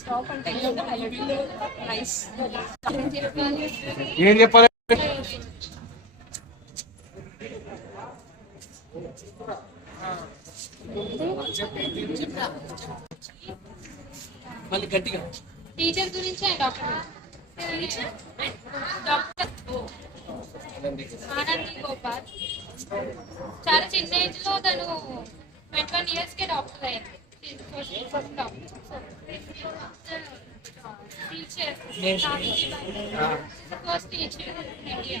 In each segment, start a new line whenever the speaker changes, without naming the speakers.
Stop అంటే nice
ఏం చెప్పాలి? మళ్ళీ గట్టిగా.
టీచర్ గురించి డాక్టర్ డాక్టర్ ఆనంది గోపాల్. చాలా చిన్న ఏజ్లో తను ట్వంటీ వన్ ఇయర్స్ కే డాక్టర్ అయింది teacher first teacher India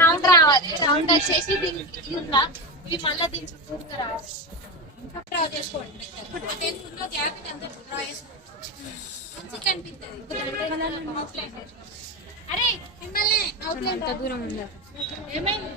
round రావాలి. రౌండ్ వచ్చేసి దీనికి ఇవి మళ్ళీ దీని చుట్టూ రావాలి. డ్రా చేసుకోండి. లో గ్యాప్ డ్రా చేసుకోండి. మంచిగా కనిపిస్తుంది అవుట్లైన్ అరే మిమ్మల్ని అవుట్లైన్ దూరం ఉంది? ఏమైంది?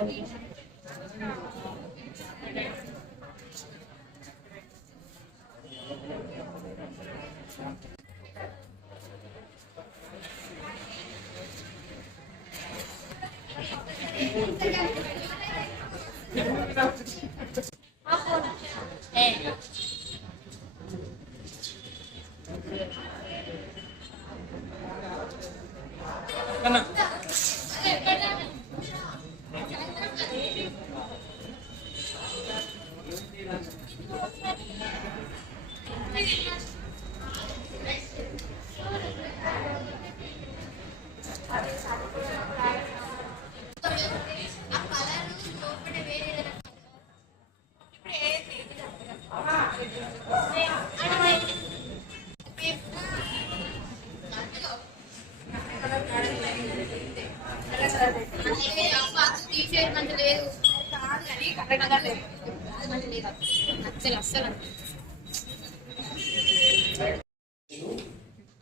É.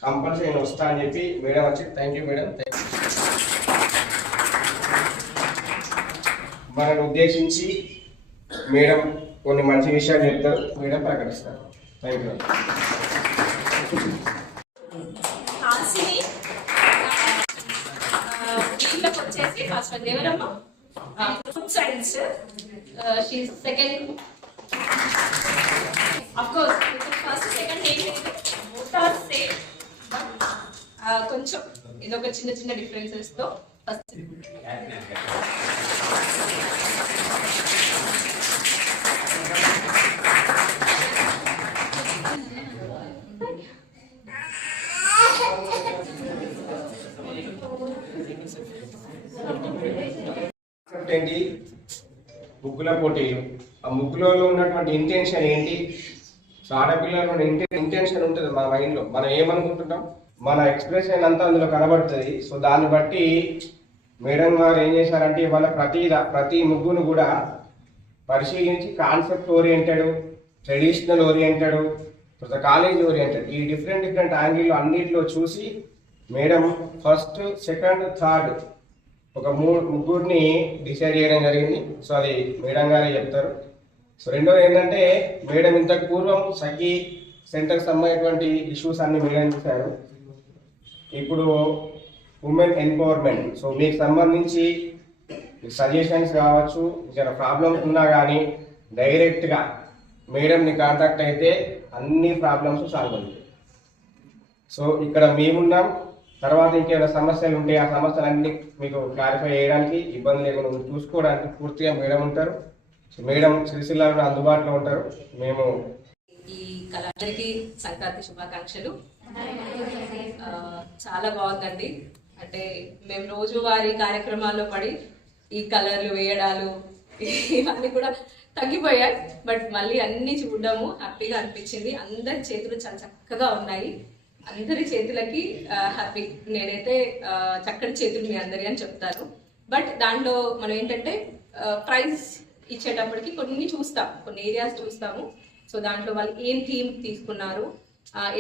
కంపల్సరీ నేను వస్తా అని చెప్పి మేడం వచ్చి థ్యాంక్ యూ మేడం మనను ఉద్దేశించి మేడం కొన్ని మంచి విషయాలు చెప్తారు మేడం ప్రకటిస్తారు. థ్యాంక్ యూ
వీళ్ళకి వచ్చేసి master Devaramma food science she second of course first second ఏం లేదు మోటార్ సేమ్ కొంచెం ఇదొక చిన్న చిన్న డిఫరెన్సెస్తో ఫస్ట్
కాన్సెప్ట్ ఏంటి? ముగ్గుల పోటీలు. ఆ ముగ్గులలో ఉన్నటువంటి ఇంటెన్షన్ ఏంటి? సో ఆడపిల్లలు ఇంటెన్షన్ ఉంటుంది మన మైండ్లో మనం ఏమనుకుంటున్నాం మన ఎక్స్ప్రెషన్ అంతా అందులో కనబడుతుంది. సో దాన్ని బట్టి మేడం గారు ఏం చేశారంటే ఇవాళ ప్రతి ప్రతి ముగ్గును కూడా పరిశీలించి కాన్సెప్ట్ ఓరియంటెడ్ ట్రెడిషనల్ ఓరియంటెడ్ తర్వాత కాలేజ్ ఓరియంటెడ్ ఈ డిఫరెంట్ డిఫరెంట్ యాంగిల్ అన్నింటిలో చూసి మేడం ఫస్ట్ సెకండ్ థర్డ్ ఒక మూడు ముగ్గురిని డిసైడ్ చేయడం జరిగింది. సో అది మేడం గారే చెప్తారు. సో రెండోది ఏంటంటే మేడం ఇంతకు పూర్వం సఖీ సెంటర్కి సంబంధించినటువంటి ఇష్యూస్ అన్ని మేడం చూశారు. ఇప్పుడు ఉమెన్ ఎంపవర్మెంట్. సో మీకు సంబంధించి సజెషన్స్ కావచ్చు జర ప్రాబ్లమ్స్ ఉన్నా కానీ డైరెక్ట్గా మేడంని కాంటాక్ట్ అయితే అన్ని ప్రాబ్లమ్స్ సాల్వ్ అవుతాయి. సో ఇక్కడ మేమున్నాం. తర్వాత ఇంకేమైనా సమస్యలు ఉంటే ఆ సమస్యలన్నీ మీకు క్లారిఫై చేయడానికి ఇబ్బంది లేకుండా చూసుకోవడానికి పూర్తిగా మేడం ఉంటారు. మేడం సిరిసిల్లలో అందుబాటులో ఉంటారు. మేము
ఈ కళాకారికి సంక్రాంతి శుభాకాంక్షలు. చాలా బాగుందండి. అంటే మేము రోజువారీ కార్యక్రమాల్లో పడి ఈ కలర్లు వేయడాలు ఇవన్నీ కూడా తగ్గిపోయాయి. బట్ మళ్ళీ అన్ని చూడడము హ్యాపీగా అనిపించింది. అందరి చేతులు చాలా చక్కగా ఉన్నాయి. అందరి చేతులకి హ్యాపీ. నేనైతే చక్కటి చేతులు మీ అందరి అని చెప్తాను. బట్ దాంట్లో మనం ఏంటంటే ప్రైజ్ ఇచ్చేటప్పటికి కొన్ని చూస్తాం కొన్ని ఏరియాస్ చూస్తాము. సో దాంట్లో వాళ్ళు ఏం థీమ్ తీసుకున్నారు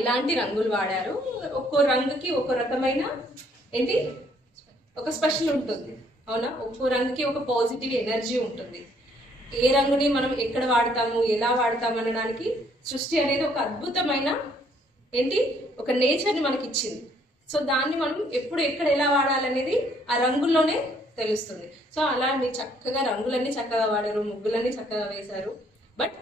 ఎలాంటి రంగులు వాడారు ఒక్కో రంగుకి ఒక్కో రకమైన ఏంటి ఒక స్పెషల్ ఉంటుంది. అవునా? ఒక్కో రంగుకి ఒక పాజిటివ్ ఎనర్జీ ఉంటుంది. ఏ రంగుని మనం ఎక్కడ వాడతాము ఎలా వాడతాము అనడానికి సృష్టి అనేది ఒక అద్భుతమైన ఏంటి? ఒక నేచర్ని మనకి ఇచ్చింది సో దాన్ని మనం ఎప్పుడు ఎక్కడ ఎలా వాడాలనేది ఆ రంగుల్లోనే తెలుస్తుంది. సో అలా మీరు చక్కగా రంగులన్నీ చక్కగా వాడారు ముగ్గులన్నీ చక్కగా వేశారు. బట్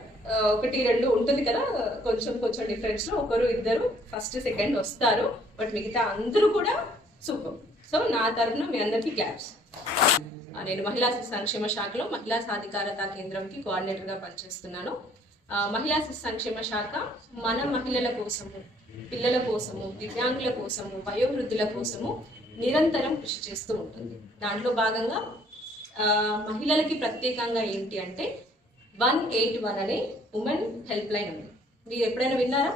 ఒకటి రెండు ఉంటుంది కదా కొంచెం కొంచెం డిఫరెన్స్లో ఒకరు ఇద్దరు ఫస్ట్ సెకండ్ వస్తారు. బట్ మిగతా అందరూ కూడా సూపర్. సో నా తరఫున మీ అందరికీ గ్యాప్స్. నేను మహిళా సంక్షేమ శాఖలో మహిళా సాధికారత కేంద్రంకి కోఆర్డినేటర్గా పనిచేస్తున్నాను. మహిళా శిశు సంక్షేమ శాఖ మన మహిళల కోసము పిల్లల కోసము దివ్యాంగుల కోసము వయోవృద్ధుల కోసము నిరంతరం కృషి చేస్తూ ఉంటుంది. దాంట్లో భాగంగా మహిళలకి ప్రత్యేకంగా ఏంటి అంటే వన్ ఎయిట్ వన్ అనే ఉమెన్ హెల్ప్ లైన్ ఉంది. మీరు ఎప్పుడైనా విన్నారా?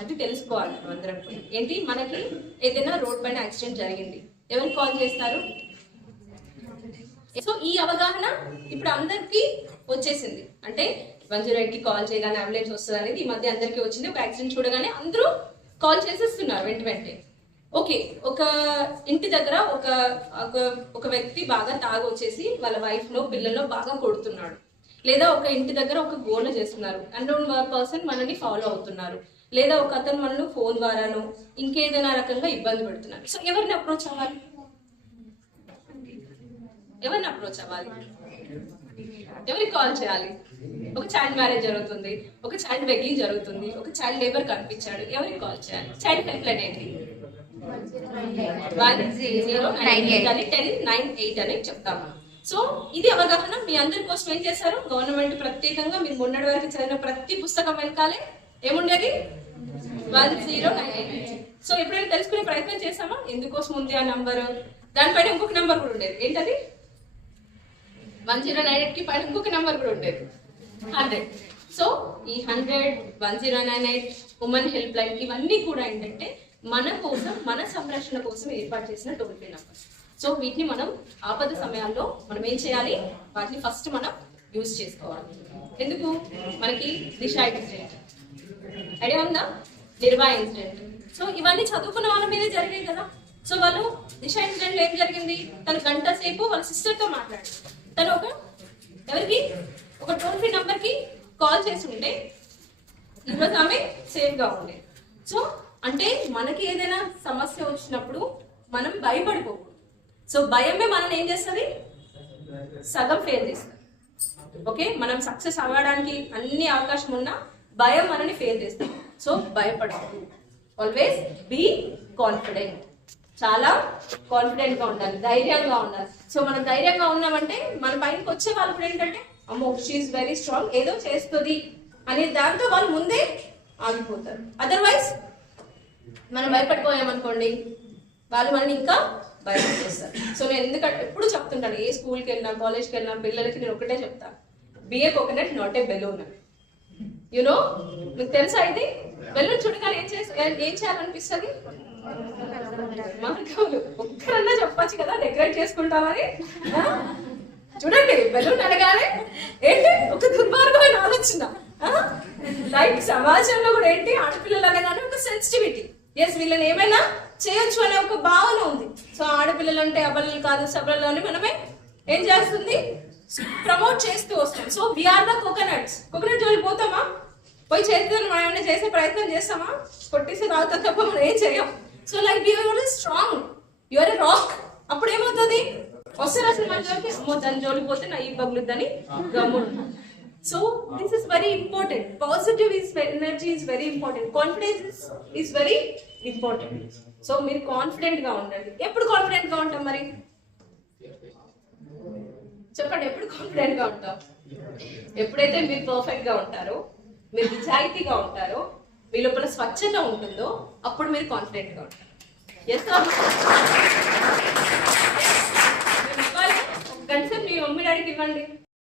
అది తెలుసుకోవాలి అందరం ఏంటి? మనకి ఏదైనా రోడ్ పైన యాక్సిడెంట్ జరిగింది. ఎవరికి కాల్ చేస్తారు? సో ఈ అవగాహన ఇప్పుడు అందరికీ వచ్చేసింది. అంటే వన్ జీరో కి కాల్ చేయగానే అంబులెన్స్ వస్తుంది అనేది ఈ మధ్య అందరికీ వచ్చింది. ఒక యాక్సిడెంట్ చూడగానే అందరూ కాల్ చేసేస్తున్నారు వెంట వెంటనే ఓకే ఒక ఇంటి దగ్గర ఒక ఒక ఒక వ్యక్తి బాగా తాగి వచ్చేసి వాళ్ళ వైఫ్లో పిల్లల్లో బాగా కొడుతున్నాడు. లేదా ఒక ఇంటి దగ్గర ఒక గోల చేస్తున్నారు. అన్నోన్ పర్సన్ మనల్ని ఫాలో అవుతున్నారు. లేదా ఒక అతను మనల్ని ఫోన్ ద్వారాను ఇంకేదైనా రకంగా ఇబ్బంది పెడుతున్నారు. సో ఎవరిని అప్రోచ్ అవ్వాలి? ఎవరిని అప్రోచ్ అవ్వాలి? ఎవరికి కాల్ చేయాలి? ఒక చైల్డ్ మ్యారేజ్ జరుగుతుంది ఒక చైల్డ్ వెడ్డింగ్ జరుగుతుంది ఒక చైల్డ్ లేబర్ కనిపించాడు ఎవరికి కాల్ చేయాలి? చైల్డ్ హెల్ప్ లైన్ ఏంటి? వన్ జీరో నైన్ ఎయిట్ అని టెన్ నైన్ ఎయిట్ అని చెప్తాం. మనం సో ఇది అవగాహన మీ అందరి కోసం ఏం చేశారు? గవర్నమెంట్ ప్రత్యేకంగా మీరు మొన్నటి వరకు చదివిన ప్రతి పుస్తకం వెనకాలే ఏముండేది? One zero nine eight so ఎప్పుడైనా తెలుసుకునే ప్రయత్నం చేసామా ఎందుకోసం ఉంది ఆ నంబర్ దానిపైన ఇంకొక నంబర్ కూడా ఉండేది. ఏంటది? వన్ జీరో నైన్ ఎయిట్కి పైన ఇంకొక నెంబర్ కూడా ఉండేది. హండ్రెడ్ సో ఈ hundred one zero nine eight women help line ఇవన్నీ కూడా ఏంటంటే మన కోసం మన సంరక్షణ కోసం ఏర్పాటు చేసిన టోల్ ఫ్రీ నెంబర్స్. సో వీటిని మనం ఆపద సమయాల్లో మనం ఏం చేయాలి? వాటిని ఫస్ట్ మనం యూజ్ చేసుకోవాలి. ఎందుకు? మనకి దిశ ఇన్సిడెంట్ ఐడియా ఉందా? నిర్భయ ఇన్సిడెంట్ సో ఇవన్నీ చదువుకున్న వాళ్ళ మీదే జరిగాయి కదా. సో వాళ్ళు దిశ ఇన్సిడెంట్ ఏం జరిగింది? తను గంట సేపు వాళ్ళ సిస్టర్తో మాట్లాడారు. తను ఒక ఎవరికి? ఒక టోల్ ఫ్రీ నంబర్కి కాల్ చేసి ఉంటే ఈరోజు ఆమె సేఫ్గా ఉండే. సో అంటే మనకి ఏదైనా సమస్య వచ్చినప్పుడు మనం భయపడిపోకూడదు. సో భయమే మనల్ని ఏం చేస్తుంది? సగం ఫెయిల్ చేస్తుంది. ఓకే? మనం సక్సెస్ అవ్వడానికి అన్ని అవకాశం ఉన్నా భయం మనని ఫెయిల్ చేస్తుంది. సో భయపడదు ఆల్వేస్ బీ కాన్ఫిడెంట్. చాలా కాన్ఫిడెంట్గా ఉండాలి ధైర్యంగా ఉండాలి. సో మనం ధైర్యంగా ఉన్నామంటే మన పైనకి వచ్చే వాళ్ళు కూడా ఏంటంటే అమ్మో షీఈ్ వెరీ స్ట్రాంగ్ ఏదో చేస్తుంది అనే దాంతో వాళ్ళు ముందే ఆగిపోతారు. అదర్వైజ్ మనం భయపడిపోయామనుకోండి వాళ్ళు మనని ఇంకా భయపడిస్తారు. సో నేను ఎందుకంటే ఎప్పుడు చెప్తుంటాను ఏ స్కూల్కి వెళ్ళినా కాలేజ్కి వెళ్ళినా పిల్లలకి నేను ఒకటే చెప్తాను be a coconut not a balloon you know మీకు తెలుసా ఇది? బెలూన్ చూడగానే ఏం చేసి ఏం చేయాలనిపిస్తుంది? మార్గములు ఒక్కరన్నా చెప్పొచ్చు కదా డెకరేట్ చేసుకుంటామని? చూడండి బెలూన్ అనగానే ఏంటి? ఒక దుర్మార్గమైన ఆలోచన. లైక్ సమాజంలో కూడా ఏంటి? ఆడపిల్లలు అనగానే ఒక సెన్సిటివిటీ ఎస్ వీళ్ళని ఏమైనా చేయొచ్చు అనే ఒక భావన ఉంది. సో ఆడపిల్లలు అంటే అబలలు కాదు సబలలు అని మనమే ఏం చేస్తుంది? ప్రమోట్ చేస్తూ వస్తాం. So we are the coconuts coconut జోలి పోతామా? పోయి చేస్తే మనం ఏమైనా చేసే ప్రయత్నం చేస్తామా? కొట్టేసి తాగుతా తప్ప మనం ఏం చేయం? So like you are strong your a rock అప్పుడు ఏమవుతుంది? వస్తారు అసలు మన జోలికి అమ్మో దాని జోలికి పోతే నా ఈ పగులుద్దని గమ్మున so this is very important positive is energy is very important confidence is very important so మీరు కాన్ఫిడెంట్గా ఉండండి. ఎప్పుడు కాన్ఫిడెంట్గా ఉంటాం మరి? చెప్పండి ఎప్పుడు కాన్ఫిడెంట్గా ఉంటాం? ఎప్పుడైతే మీరు పర్ఫెక్ట్గా ఉంటారో మీరు నిజాయితీగా ఉంటారో మీ లోపల స్వచ్ఛత ఉంటుందో అప్పుడు మీరు కాన్ఫిడెంట్గా ఉంటారు. ఎస్ గంట మీ మమ్మీ డాడీకి ఇవ్వండి.